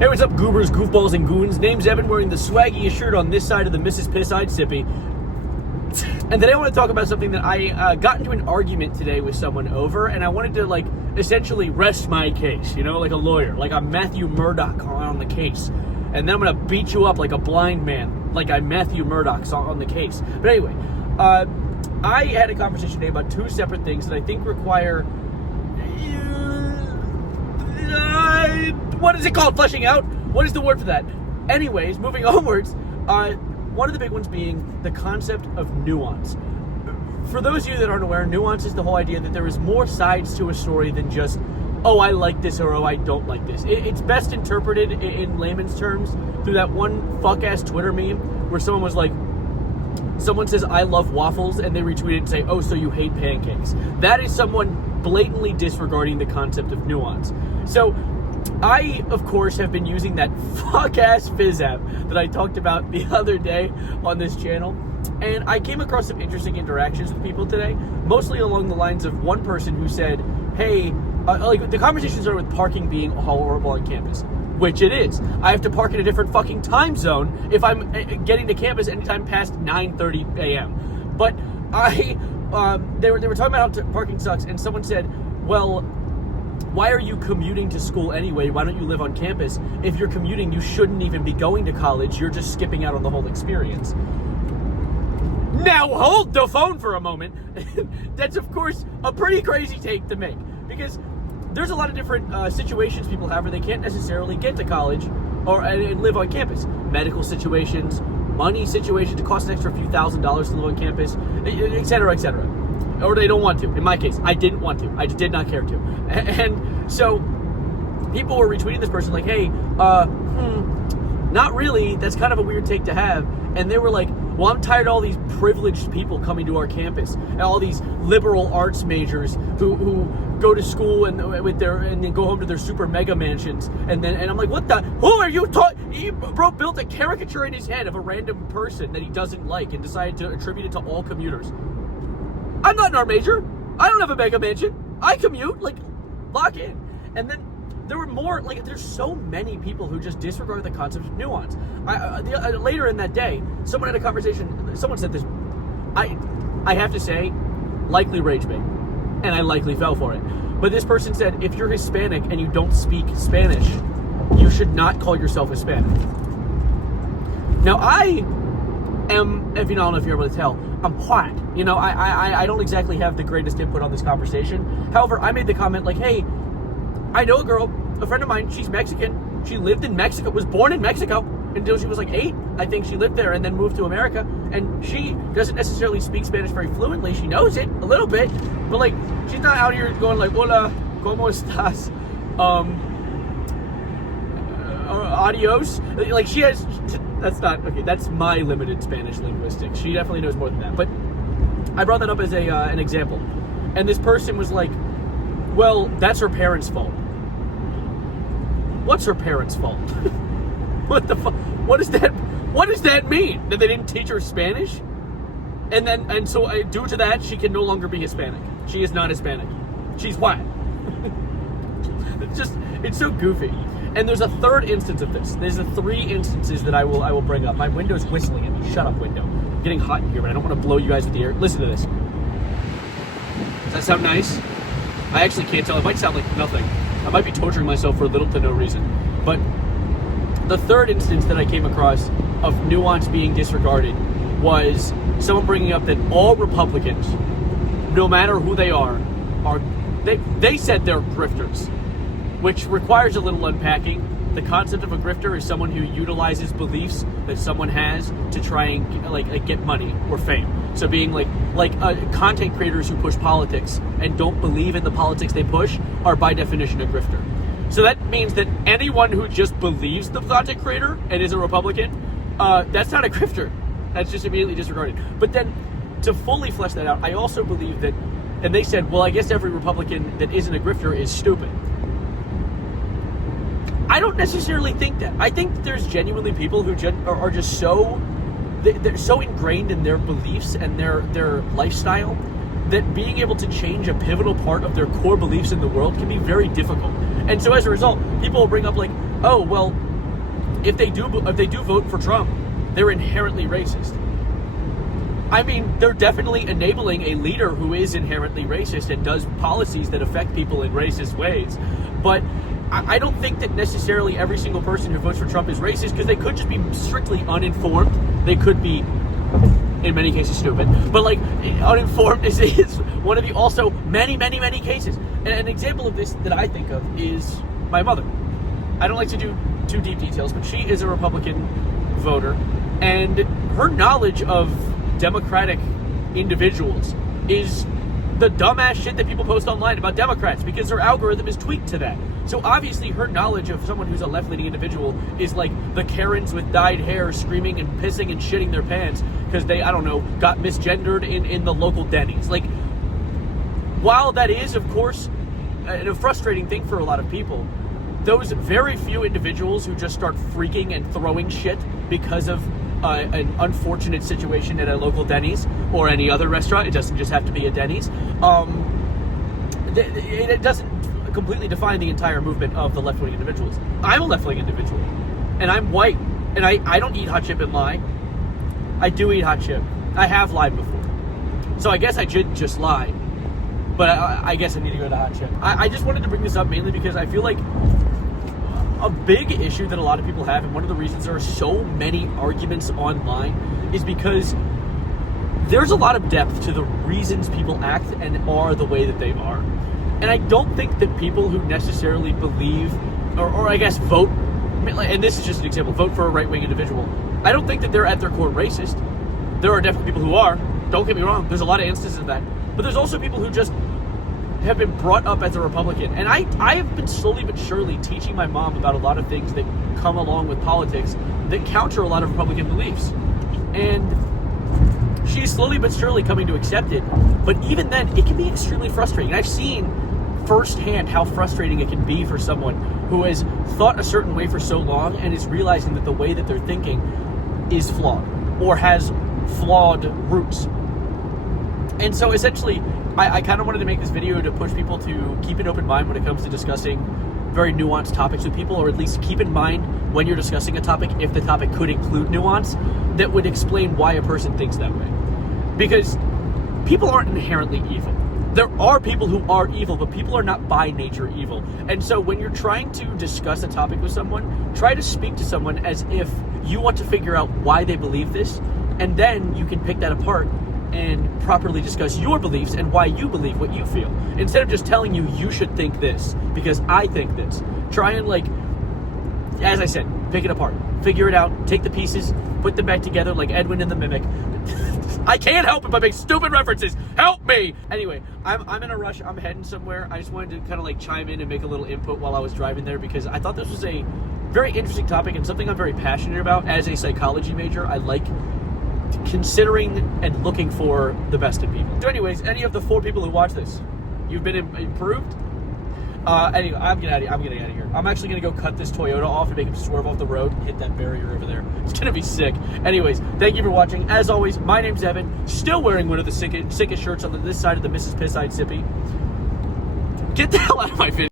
Hey, what's up, goobers, goofballs, and goons? Name's Evan, wearing the swaggiest shirt on this side of the Mrs. Piss-Eyed Sippy. And today I want to talk about something that I got into an argument today with someone over, and I wanted to, essentially rest my case, like a lawyer, like I'm Matthew Murdoch on the case. And then I'm going to beat you up like a blind man, like I'm Matthew Murdoch on the case. But anyway, I had a conversation today about two separate things that I think require... what is it called? Fleshing out? What is the word for that? Anyways, moving onwards, one of the big ones being the concept of nuance. For those of you that aren't aware, nuance is the whole idea that there is more sides to a story than just, oh, I like this or oh, I don't like this. It's best interpreted in layman's terms through that one fuck-ass Twitter meme where someone was like, someone says, I love waffles, and they retweet it and say, oh, so you hate pancakes. That is someone blatantly disregarding the concept of nuance. So, I, of course, have been using that fuck-ass Fizz app that I talked about the other day on this channel, and I came across some interesting interactions with people today, mostly along the lines of one person who said, hey, the conversation started with parking being horrible on campus, which it is. I have to park in a different fucking time zone if I'm getting to campus anytime past 9:30 a.m. But they were talking about how parking sucks, and someone said, well, why are you commuting to school anyway? Why don't you live on campus? If you're commuting, you shouldn't even be going to college. You're just skipping out on the whole experience. Now hold the phone for a moment. That's, of course, a pretty crazy take to make, because there's a lot of different situations people have where they can't necessarily get to college and live on campus. Medical situations, money situations, it costs an extra few $1,000s to live on campus, et cetera, et cetera. Or they don't want to. In my case, I didn't want to. I did not care to. And so people were retweeting this person like, hey, not really. That's kind of a weird take to have. And they were like, well, I'm tired of all these privileged people coming to our campus, and all these liberal arts majors who go to school and then go home to their super mega mansions, and I'm like, what the? Who are you talking? He built a caricature in his head of a random person that he doesn't like and decided to attribute it to all commuters. I'm not an art major. I don't have a mega mansion. I commute. Lock in. And then there were more, there's so many people who just disregard the concept of nuance. Later in that day, someone had a conversation, someone said this, I have to say, likely rage bait, and I likely fell for it. But this person said, if you're Hispanic and you don't speak Spanish, you should not call yourself Hispanic. Now, I am, if you don't know if you're able to tell, I'm white. I don't exactly have the greatest input on this conversation. However, I made the comment hey, I know a friend of mine, she's Mexican. She lived in Mexico, was born in Mexico until she was 8. I think she lived there and then moved to America. And she doesn't necessarily speak Spanish very fluently. She knows it a little bit, but she's not out here going hola, ¿cómo estás? Adios. She has, that's not, okay, that's my limited Spanish linguistics. She definitely knows more than that. But I brought that up as an example. And this person was like, well, that's her parents' fault. What's her parents' fault? What the fuck? What does that mean? That they didn't teach her Spanish? And so due to that, she can no longer be Hispanic. She is not Hispanic. She's white. It's so goofy. And there's a third instance of this. There's the 3 instances that I will bring up. My window's whistling at me. Shut up, window. I'm getting hot in here, but I don't want to blow you guys with the air. Listen to this. Does that sound nice? I actually can't tell. It might sound like nothing. I might be torturing myself for little to no reason. But the third instance that I came across of nuance being disregarded was someone bringing up that all Republicans, no matter who they are they said they're grifters, which requires a little unpacking. The concept of a grifter is someone who utilizes beliefs that someone has to try and get money or fame. So being content creators who push politics and don't believe in the politics they push are by definition a grifter. So that means that anyone who just believes the content creator and is a Republican, that's not a grifter. That's just immediately disregarded. But then to fully flesh that out, I also believe that, and they said, well, I guess every Republican that isn't a grifter is stupid. I don't necessarily think that. I think there's genuinely people who are just so, they're so ingrained in their beliefs and their lifestyle that being able to change a pivotal part of their core beliefs in the world can be very difficult. And so as a result, people will bring up oh, well, if they do vote for Trump, they're inherently racist. I mean, they're definitely enabling a leader who is inherently racist and does policies that affect people in racist ways. But I don't think that necessarily every single person who votes for Trump is racist, because they could just be strictly uninformed. They could be, in many cases, stupid. But like, uninformed is one of the also many cases. And an example of this that I think of is my mother. I don't like to do too deep details, but she is a Republican voter, and her knowledge of Democratic individuals is the dumbass shit that people post online about Democrats, because their algorithm is tweaked to that. So obviously her knowledge of someone who's a left-leaning individual is like the Karens with dyed hair screaming and pissing and shitting their pants because they, I don't know, got misgendered in the local Denny's. Like, while that is, of course, a frustrating thing for a lot of people, those very few individuals who just start freaking and throwing shit because of an unfortunate situation at a local Denny's or any other restaurant, it doesn't just have to be a Denny's, it doesn't completely define the entire movement of the left-wing individuals. I'm a left-wing individual, and I'm white, and I don't eat hot chip and lie. I do eat hot chip. I have lied before. So I guess I should just lie, but I guess I need to go to hot chip. I just wanted to bring this up mainly because I feel like a big issue that a lot of people have, and one of the reasons there are so many arguments online, is because there's a lot of depth to the reasons people act and are the way that they are. And I don't think that people who necessarily believe, or I guess vote, and this is just an example, vote for a right-wing individual, I don't think that they're at their core racist. There are definitely people who are, don't get me wrong, there's a lot of instances of that. But there's also people who just have been brought up as a Republican. And I have been slowly but surely teaching my mom about a lot of things that come along with politics that counter a lot of Republican beliefs. And she's slowly but surely coming to accept it. But even then, it can be extremely frustrating. I've seen firsthand how frustrating it can be for someone who has thought a certain way for so long and is realizing that the way that they're thinking is flawed or has flawed roots. And so essentially, I kind of wanted to make this video to push people to keep an open mind when it comes to discussing very nuanced topics with people, or at least keep in mind when you're discussing a topic, if the topic could include nuance, that would explain why a person thinks that way. Because people aren't inherently evil. There are people who are evil, but people are not by nature evil. And so when you're trying to discuss a topic with someone, try to speak to someone as if you want to figure out why they believe this, and then you can pick that apart and properly discuss your beliefs and why you believe what you feel. Instead of just telling you should think this because I think this. Try and, like, as I said, pick it apart. Figure it out. Take the pieces. Put them back together like Edwin and the Mimic. I can't help it but make stupid references. Help me! Anyway, I'm in a rush. I'm heading somewhere. I just wanted to kind of like chime in and make a little input while I was driving there because I thought this was a very interesting topic and something I'm very passionate about. As a psychology major, I like considering and looking for the best in people. So anyways, any of the 4 people who watch this, you've been improved? Anyway, I'm getting out of here. I'm actually going to go cut this Toyota off and make him swerve off the road and hit that barrier over there. It's going to be sick. Anyways, thank you for watching. As always, my name's Evan, still wearing one of the sickest shirts on this side of the Mrs. Piss-Eyed Sippy. Get the hell out of my video.